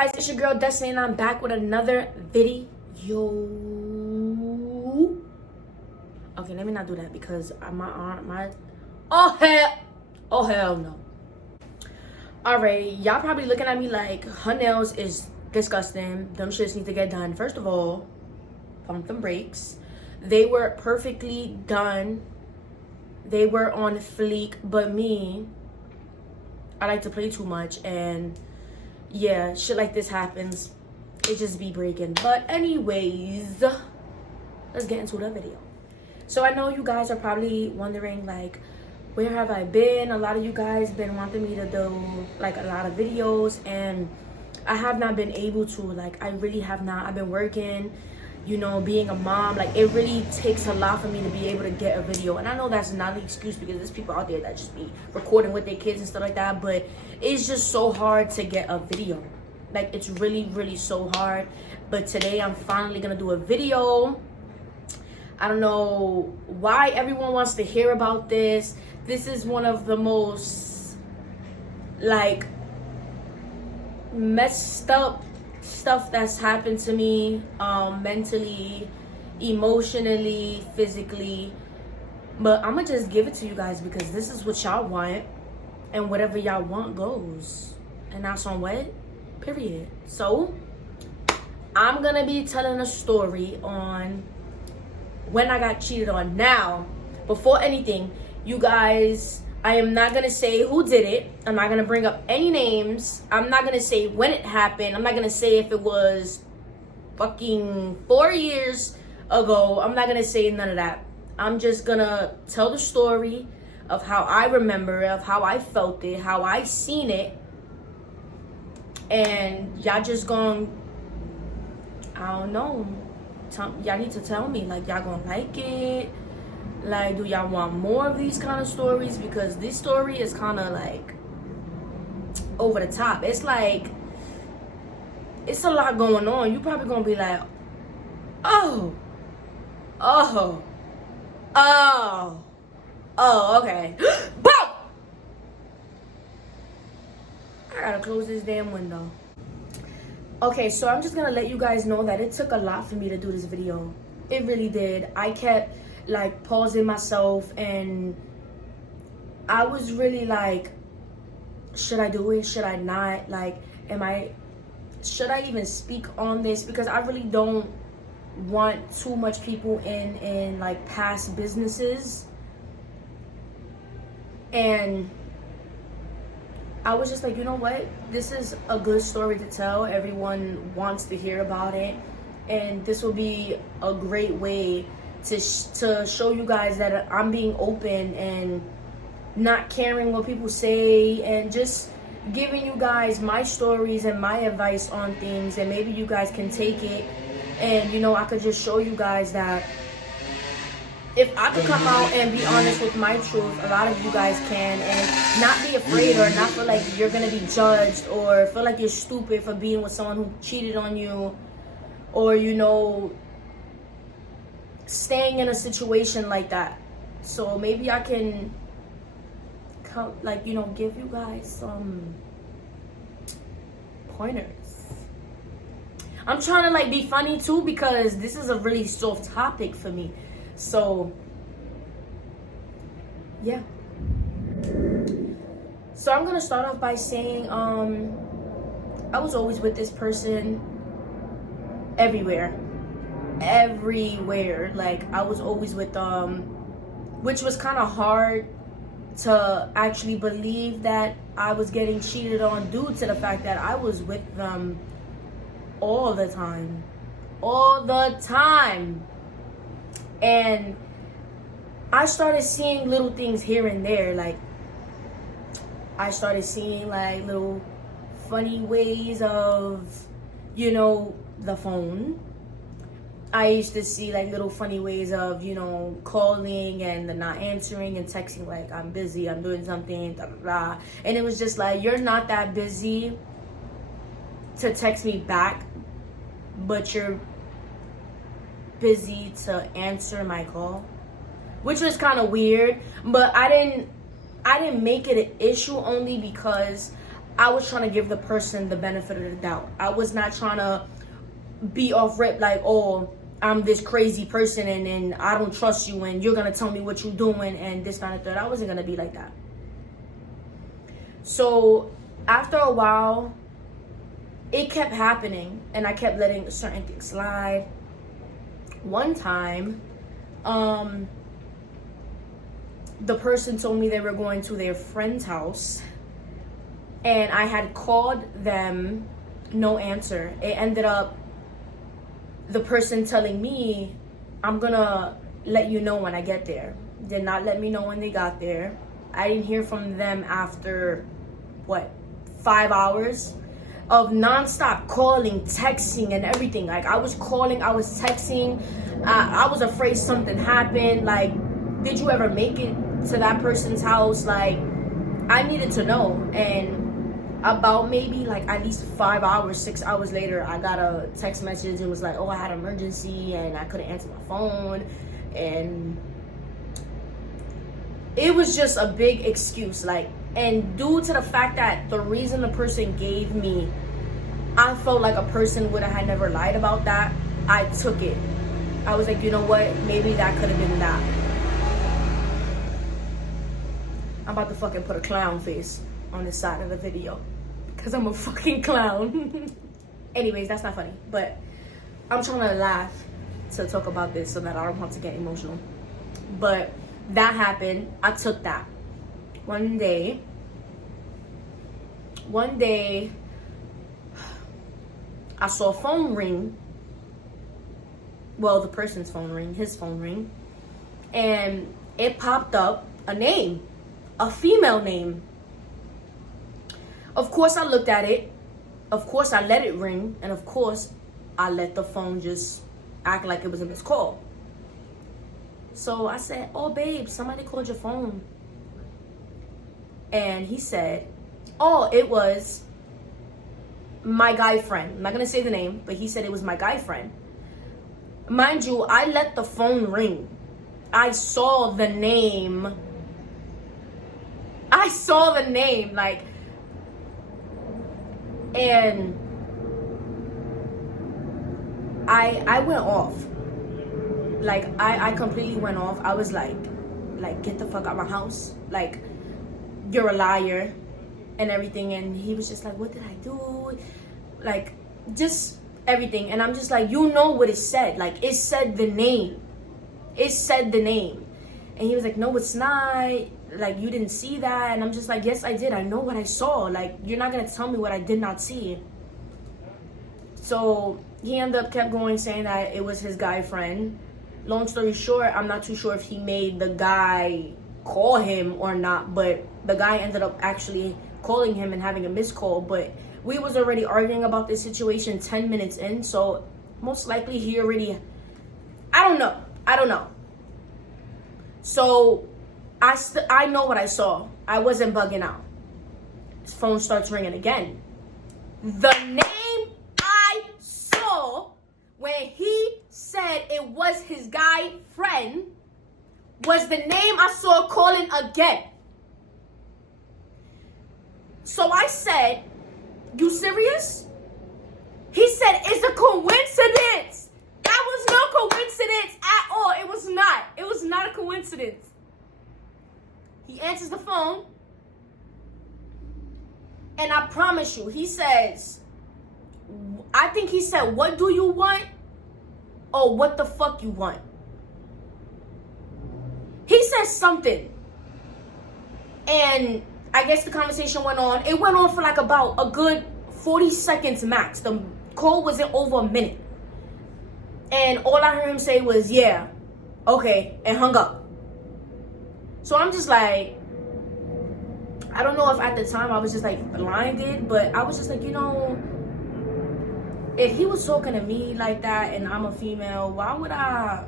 guys, it's your girl Destiny and I'm back with another video. Okay, let me not do that because my arm, oh hell no. Alrighty, y'all probably looking at me like her nails is disgusting. Them shits need to get done. First of all, pump them brakes. They were perfectly done. They were on fleek, but me, I like to play too much, and yeah, shit like this happens. It just be breaking. But anyways, let's get into the video. So I know you guys are probably wondering, like, where have I been? A lot of you guys been wanting me to do like a lot of videos, and I have not been able to. Like, I really have not. I've been working, you know, being a mom. Like, it really takes a lot for me to be able to get a video. And I know that's not an excuse because there's people out there that just be recording with their kids and stuff like that, but it's just so hard to get a video. Like, it's really so hard. But today I'm finally gonna do a video. I don't know why everyone wants to hear about this. This is one of the most, like, messed up stuff that's happened to me, mentally, emotionally, physically. But I'm gonna just give it to you guys because this is what y'all want, and whatever y'all want goes, and that's on what, period. So I'm gonna be telling a story on when I got cheated on. Now, before anything, you guys, I am not gonna say who did it. I'm not gonna bring up any names. I'm not gonna say when it happened. I'm not gonna say if it was fucking 4 years ago. I'm not gonna say none of that. I'm just gonna tell the story of how I remember it, of how I felt it, how I seen it. And y'all just gonna, I don't know, y'all need to tell me, like, y'all gonna like it? Like, do y'all want more of these kind of stories? Because this story is kind of like over the top. It's like, it's a lot going on. You probably gonna be like, oh, okay. Boom! I gotta close this damn window. Okay, so I'm just gonna let you guys know that it took a lot for me to do this video. It really did. I kept like pausing myself, and I was really like, should I do it? Should I not? Like, should I even speak on this? Because I really don't want too much people in like past businesses. And I was just like, you know what? This is a good story to tell. Everyone wants to hear about it. And this will be a great way to show you guys that I'm being open and not caring what people say, and just giving you guys my stories and my advice on things. And maybe you guys can take it, and, you know, I could just show you guys that if I could come out and be honest with my truth, a lot of you guys can, and not be afraid or not feel like you're gonna be judged or feel like you're stupid for being with someone who cheated on you, or, you know, staying in a situation like that. So maybe I can, like, you know, give you guys some pointers. I'm trying to, like, be funny too because this is a really soft topic for me. So yeah. So I'm gonna start off by saying I was always with this person everywhere. Like, I was always with them, which was kind of hard to actually believe that I was getting cheated on due to the fact that I was with them all the time. And I started seeing little things here and there. Like, I started seeing like little funny ways of, you know, the phone. I used to see like little funny ways of, you know, calling and the not answering and texting like, I'm busy, I'm doing something, blah, blah, blah. And it was just like, you're not that busy to text me back, but you're busy to answer my call, which was kind of weird. But I didn't make it an issue, only because I was trying to give the person the benefit of the doubt. I was not trying to be off rip like, oh, I'm this crazy person and I don't trust you and you're gonna tell me what you're doing and this, that, and the third. I wasn't gonna be like that. So after a while, it kept happening and I kept letting certain things slide. One time, the person told me they were going to their friend's house and I had called them, no answer. It ended up the person telling me, I'm gonna let you know when I get there. Did not let me know when they got there. I didn't hear from them after, 5 hours of nonstop calling, texting, and everything. Like, I was calling, I was texting. I was afraid something happened. Like, did you ever make it to that person's house? Like, I needed to know. And about maybe like at least 5 hours, 6 hours later, I got a text message and was like, oh, I had an emergency and I couldn't answer my phone. And it was just a big excuse. Like, and due to the fact that the reason the person gave me, I felt like a person would have never lied about that. I took it. I was like, you know what? Maybe that could have been that. I'm about to fucking put a clown face on the side of the video because I'm a fucking clown. Anyways, that's not funny, but I'm trying to laugh to talk about this so that I don't have to get emotional. But that happened. I took that. One day, I saw a phone ring. Well, the person's phone ring, his phone ring, and it popped up a name, a female name. Of course, I looked at it. Of course, I let it ring. And of course, I let the phone just act like it was a missed call. So I said, oh, babe, somebody called your phone. And he said, oh, it was my guy friend. I'm not going to say the name, but he said it was my guy friend. Mind you, I let the phone ring. I saw the name. Like, and I went off. Like, I completely went off. I was like, get the fuck out of my house. Like, you're a liar and everything. And he was just like, what did I do? Like, just everything. And I'm just like, you know what it said. Like, it said the name. And he was like, no, it's not. Like, you didn't see that. And I'm just like, yes, I did. I know what I saw. Like, you're not going to tell me what I did not see. So he ended up kept going, saying that it was his guy friend. Long story short, I'm not too sure if he made the guy call him or not. But the guy ended up actually calling him and having a missed call. But we was already arguing about this situation 10 minutes in. So most likely he already... I don't know. So I know what I saw. I wasn't bugging out. His phone starts ringing again. The name I saw when he said it was his guy friend was the name I saw calling again. So I said, you serious? He said, it's a coincidence. That was no coincidence at all. It was not. It was not a coincidence. He answers the phone. And I promise you, he says, I think he said, what do you want? Or what the fuck you want? He said something. And I guess the conversation went on. It went on for like about a good 40 seconds max. The call wasn't over a minute. And all I heard him say was, yeah, okay, and hung up. So I'm just like, I don't know if at the time I was just like blinded, but I was just like, you know, if he was talking to me like that and I'm a female, why would I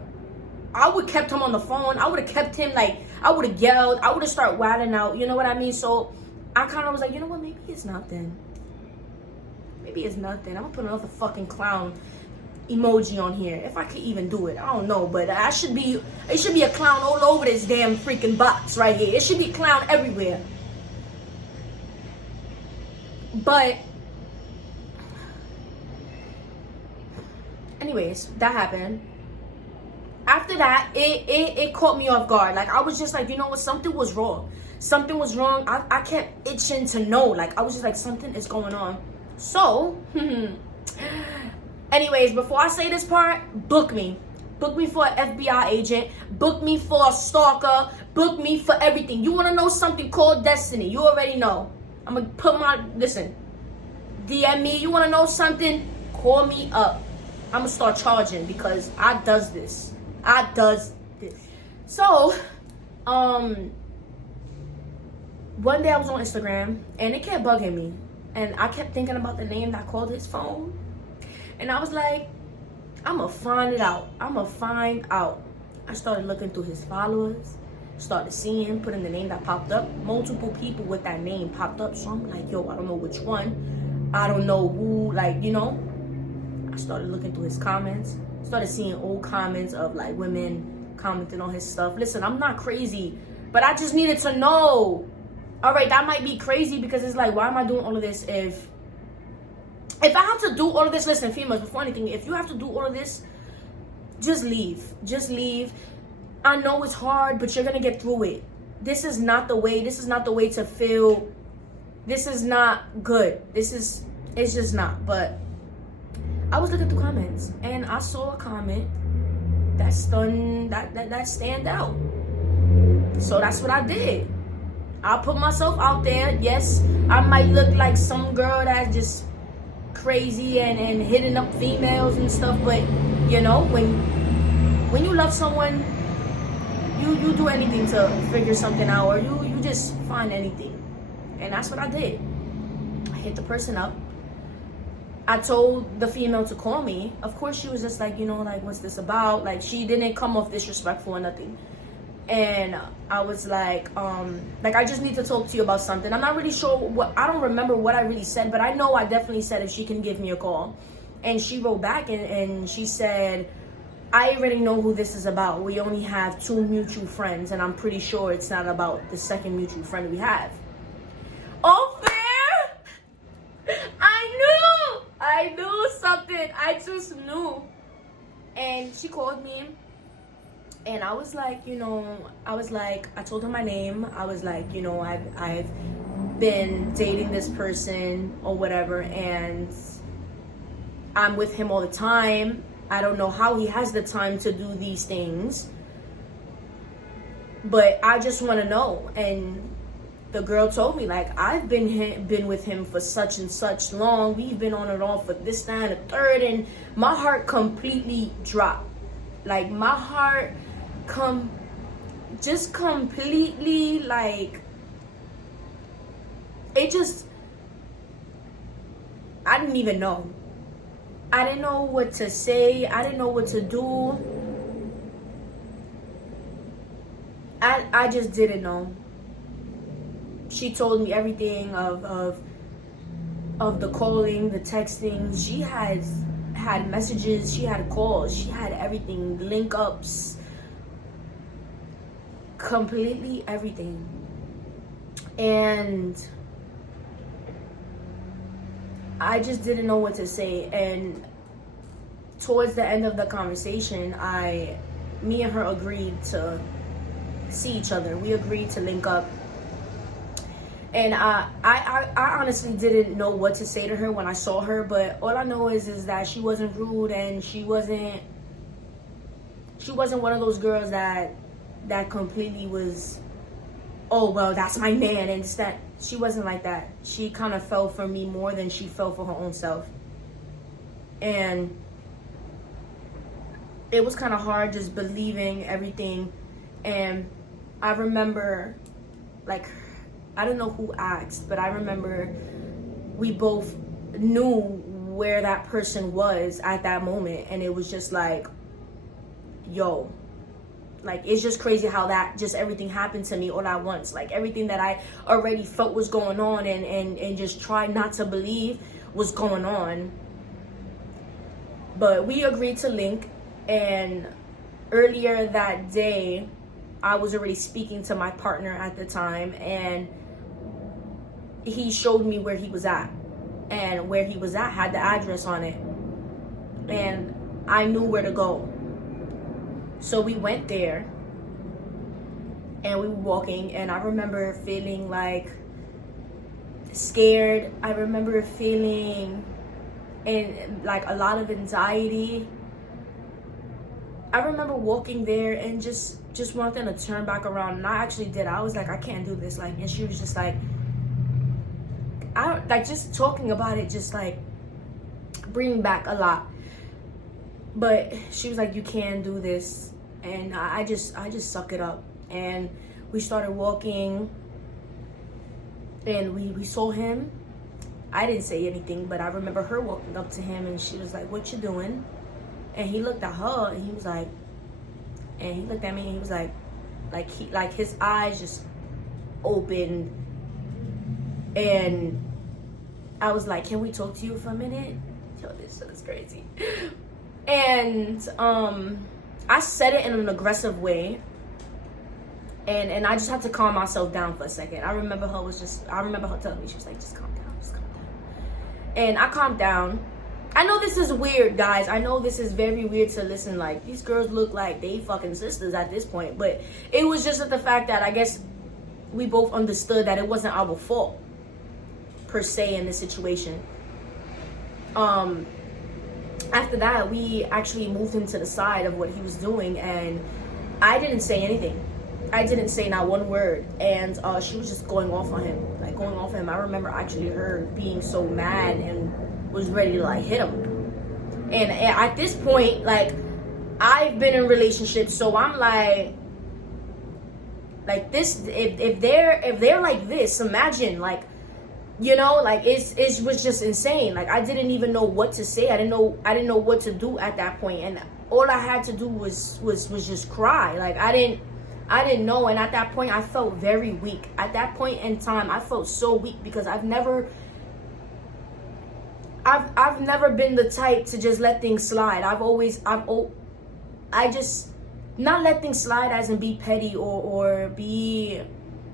would kept him on the phone. I would have kept him, like, I would have yelled. I would have started wilding out. You know what I mean? So I kind of was like, you know what? Maybe it's nothing. Maybe it's nothing. I'm going to put another fucking clown emoji on here. If I could even do it. I don't know. But it should be a clown all over this damn freaking box right here. It should be a clown everywhere. But anyways, that happened. After that, it caught me off guard. Like, I was just like, you know what, something was wrong. Something was wrong. I kept itching to know. Like, I was just like, something is going on. So anyways, before I say this part, book me. Book me for an FBI agent. Book me for a stalker. Book me for everything. You want to know something called destiny? You already know. I'm going to put listen. DM me. You want to know something? Call me up. I'm going to start charging because I does this. So, one day I was on Instagram and it kept bugging me. And I kept thinking about the name that called his phone. And I was like, I'm going to find it out. I started looking through his followers. Started seeing, putting the name that popped up. Multiple people with that name popped up. So I'm like, yo, I don't know which one. I don't know who, like, you know. I started looking through his comments. Started seeing old comments of like women commenting on his stuff. Listen, I'm not crazy, but I just needed to know. All right, that might be crazy because it's like, why am I doing all of this if I have to do all of this? Listen, females, before anything, if you have to do all of this, just leave. Just leave. I know it's hard, but you're gonna get through it. This is not the way. This is not the way to feel. This is not good. It's just not. But I was looking through comments and I saw a comment that stand out. So that's what I did. I put myself out there. Yes, I might look like some girl that's just crazy and hitting up females and stuff, but you know, when you love someone, you do anything to figure something out, or you just find anything. And that's what I did. I hit the person up. I told the female to call me. Of course, she was just like, you know, like, what's this about? Like, she didn't come off disrespectful or nothing. And I was like, I just need to talk to you about something. I'm not really sure I don't remember what I really said, but I know I definitely said if she can give me a call. And she wrote back and she said, I already know who this is about. We only have 2 mutual friends, and I'm pretty sure it's not about the second mutual friend we have. Oh, fair! I knew something. I just knew. And she called me. And I was like, you know, I told her my name. I was like, you know, I've been dating this person or whatever. And I'm with him all the time. I don't know how he has the time to do these things. But I just want to know. And the girl told me, like, I've been with him for such and such long. We've been on and off for this, that, and the third. And my heart completely dropped. Like, my heart just completely, like, it just, I didn't even know. I didn't know what to say. I didn't know what to do. I just didn't know. She told me everything of the calling, the texting. She has had messages, she had calls, she had everything, link ups, completely everything. And I just didn't know what to say. And towards the end of the conversation, me and her agreed to see each other. We agreed to link up. And I honestly didn't know what to say to her when I saw her, but all I know is that she wasn't rude, and she wasn't one of those girls that completely was, oh well, that's my man, and that. She wasn't like that. She kind of fell for me more than she fell for her own self. And it was kind of hard just believing everything. And I remember, like, I don't know who asked, but I remember we both knew where that person was at that moment. And it was just like, yo, like, it's just crazy how that just everything happened to me all at once. Like, everything that I already felt was going on and just tried not to believe was going on. But we agreed to link. And earlier that day, I was already speaking to my partner at the time, and he showed me where he was at. and where he was at had the address on it, and I knew where to go. So we went there, and we were walking, and I remember feeling like scared. I remember feeling like a lot of anxiety. I remember walking there and just wanting to turn back around, and I actually did. I was like, I can't do this. Like, and she was just like, just talking about it, just like bringing back a lot. But she was like, you can do this, and I just suck it up. And we started walking, and we saw him. I didn't say anything, but I remember her walking up to him, and she was like, what you doing? And he looked at her, and he was like, and he looked at me, and he was like his eyes just opened, and I was like, can we talk to you for a minute? Yo, this shit is crazy. And I said it in an aggressive way, and I just had to calm myself down for a second. I remember her telling me, she was like, just calm down, just calm down. And I calmed down. I know this is weird, guys. I know this is very weird to listen. Like, these girls look like they fucking sisters at this point. But it was just the fact that I guess we both understood that it wasn't our fault, per se, in this situation. After that, we actually moved him to the side of what he was doing, and I didn't say anything. I didn't say not one word, and she was just going off on him. I remember actually her being so mad and was ready to like hit him. And at this point, like, I've been in relationships, so I'm like this. If they're like this, imagine, like, you know, like it was just insane. Like, I didn't even know what to say. I didn't know what to do at that point, and all I had to do was just cry. Like, I didn't know. And at that point, I felt very weak. At that point in time, I felt so weak because I've never been the type to just let things slide. I just not let things slide as in be petty or be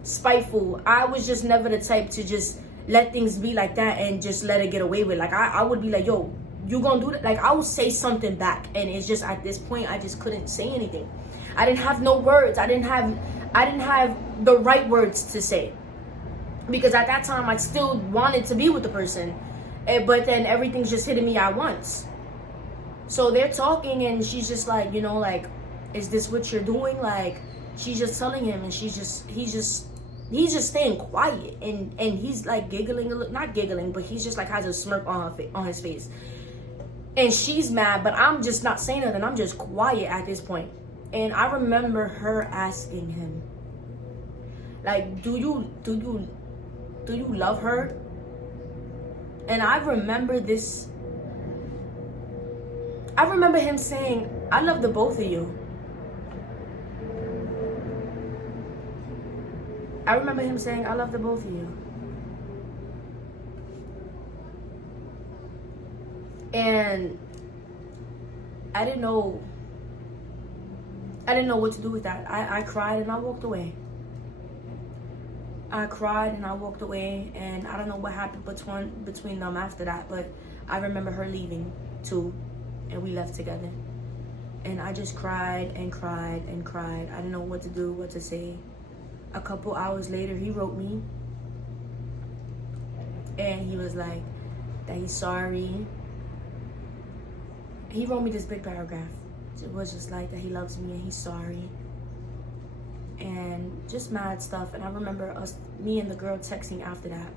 spiteful. I was just never the type to just let things be like that and just let it get away with. Like, I would be like, yo, you gonna do that? Like, I would say something back, and it's just at this point I just couldn't say anything. I didn't have no words. I didn't have the right words to say, because at that time I still wanted to be with the person, but then everything's just hitting me at once. So they're talking, and she's just like, you know, like, is this what you're doing? Like, she's just telling him, and he's just staying quiet, and he's like giggling a little, not giggling, but he's just like has a smirk on his face, and she's mad, but I'm just not saying nothing. I'm just quiet at this point. And I remember her asking him, like, do you love her? And I remember him saying, I love the both of you. I remember him saying, I love the both of you. And I didn't know what to do with that. I cried and I walked away. I cried and I walked away, and I don't know what happened between them after that, but I remember her leaving too, and we left together. And I just cried and cried and cried. I didn't know what to do, what to say. A couple hours later, he wrote me, and he was like that he's sorry. He wrote me this big paragraph. It was just like that he loves me and he's sorry, and just mad stuff. And I remember me and the girl texting after that,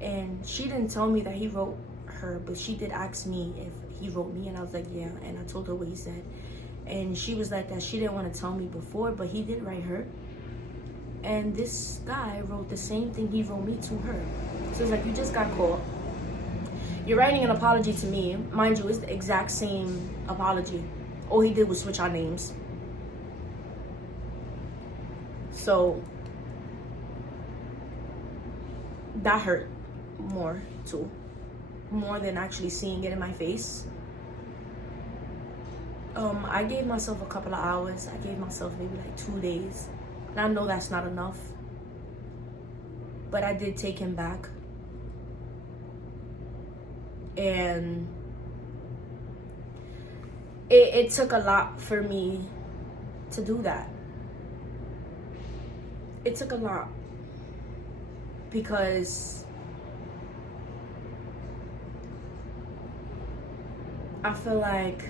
and she didn't tell me that he wrote her, but she did ask me if he wrote me, and I was like, yeah. And I told her what he said, and she was like that she didn't want to tell me before, but he did write her. And this guy wrote the same thing he wrote me to her. So it's like, you just got caught. You're writing an apology to me. Mind you, it's the exact same apology. All he did was switch our names. So that hurt more too. More than actually seeing it in my face. I gave myself a couple of hours. I gave myself maybe like 2 days. And I know that's not enough. But I did take him back. And it took a lot for me to do that. It took a lot, because I feel like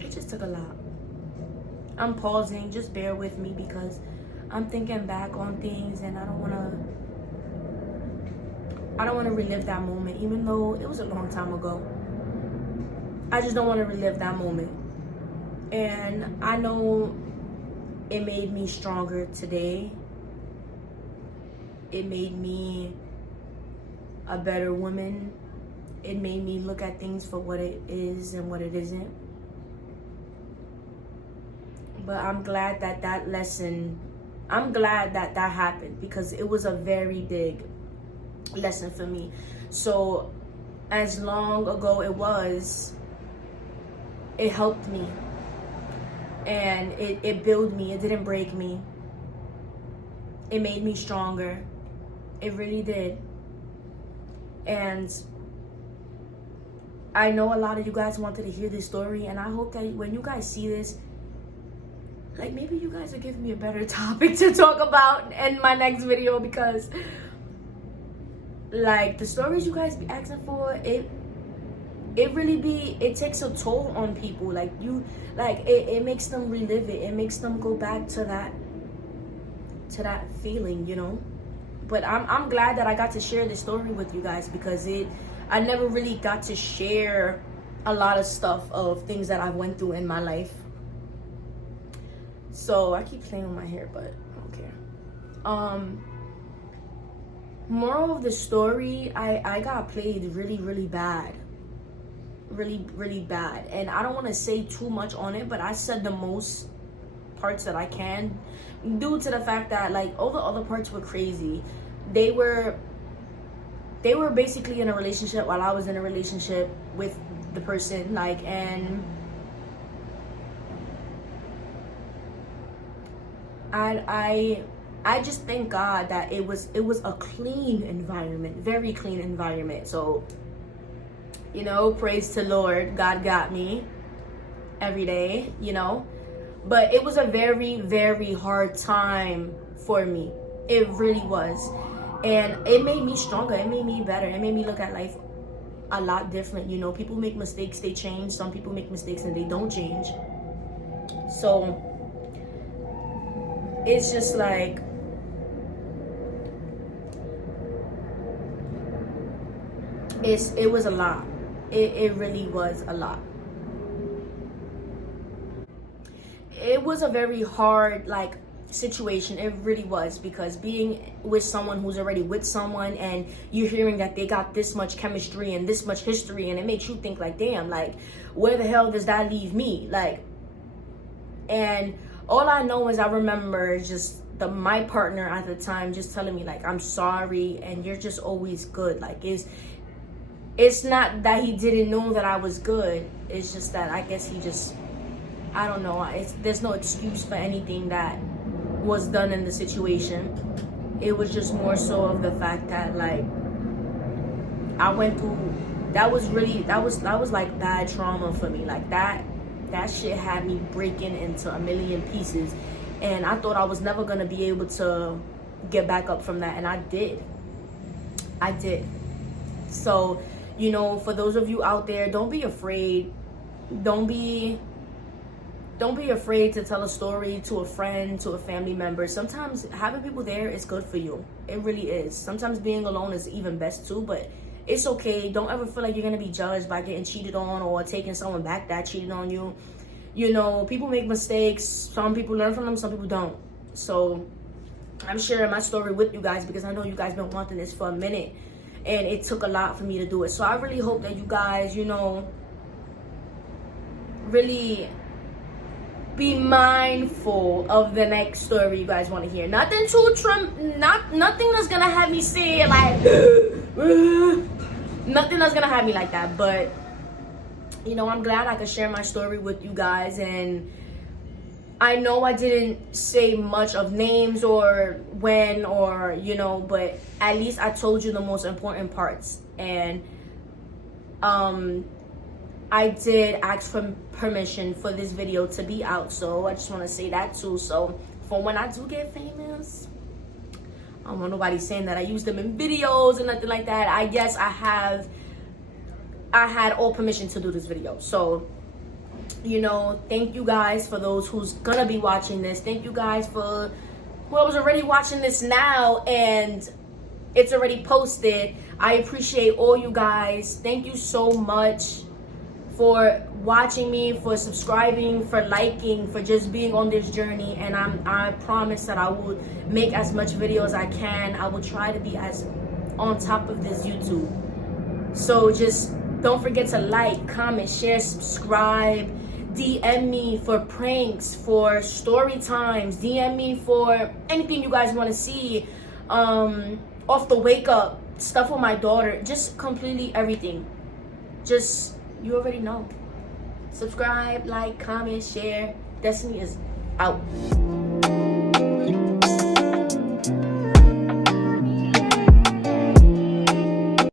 it just took a lot. I'm pausing, just bear with me, because I'm thinking back on things and I don't want to relive that moment, even though it was a long time ago. I just don't want to relive that moment. And I know it made me stronger today. It made me a better woman. It made me look at things for what it is and what it isn't. But I'm glad that happened, because it was a very big lesson for me. So as long ago it helped me, and it built me. It didn't break me. It made me stronger. It really did. And I know a lot of you guys wanted to hear this story, and I hope that when you guys see this, like, maybe you guys will give me a better topic to talk about in my next video, because like the stories you guys be asking for, it takes a toll on people. Like, it makes them relive it. It makes them go back to that feeling, you know. But I'm glad that I got to share this story with you guys, because I never really got to share a lot of stuff of things that I went through in my life. So I keep playing with my hair, but I don't care. Moral of the story, I got played really, really bad. Really, really bad. And I don't want to say too much on it, but I said the most parts that I can, due to the fact that, like, all the other parts were crazy. They were basically in a relationship while I was in a relationship with the person, like, and I just thank God that it was a clean environment, very clean environment. So, you know, praise to Lord, God got me every day, you know. But it was a very, very hard time for me. It really was. And it made me stronger. It made me better. It made me look at life a lot different. You know, people make mistakes, they change. Some people make mistakes and they don't change. So it's just like, it was a lot. It really was a lot. It was a very hard, like, situation. It really was, because being with someone who's already with someone, and you're hearing that they got this much chemistry and this much history, and it makes you think, like, damn, like, where the hell does that leave me? Like, and all I know is I remember just my partner at the time just telling me, like, I'm sorry, and you're just always good. Like, it's not that he didn't know that I was good. It's just that I guess he just, I don't know. There's no excuse for anything that was done in the situation. It was just more so of the fact that, like, I went through, that was like bad trauma for me. Like, that shit had me breaking into a million pieces, and I thought I was never gonna be able to get back up from that, and I did. So, you know, for those of you out there, don't be afraid. Don't be afraid to tell a story to a friend, to a family member. Sometimes having people there is good for you. It really is. Sometimes being alone is even best too, but it's okay. Don't ever feel like you're going to be judged by getting cheated on or taking someone back that cheated on you. You know, people make mistakes. Some people learn from them, some people don't. So I'm sharing my story with you guys because I know you guys been wanting this for a minute, and it took a lot for me to do it. So I really hope that you guys, you know, really be mindful of the next story you guys want to hear. Nothing too nothing that's gonna have me say like nothing that's gonna have me like that. But you know, I'm glad I could share my story with you guys, and I know I didn't say much of names or when or, you know, but at least I told you the most important parts. And I did ask for permission for this video to be out, so I just want to say that too. So for when I do get famous, I don't want nobody saying that I use them in videos and nothing like that. I guess I had all permission to do this video. So, you know, thank you guys for those who's gonna be watching this. Thank you guys for whoever's already watching this now and it's already posted. I appreciate all you guys. Thank you so much for watching me, for subscribing, for liking, for just being on this journey. And I promise that I will make as much video as I can. I will try to be as on top of this YouTube. So just don't forget to like, comment, share, subscribe. DM me for pranks, for story times. DM me for anything you guys want to see. Off the wake up, stuff with my daughter, just completely everything. Just, you already know. Subscribe, like, comment, share. Destiny is out.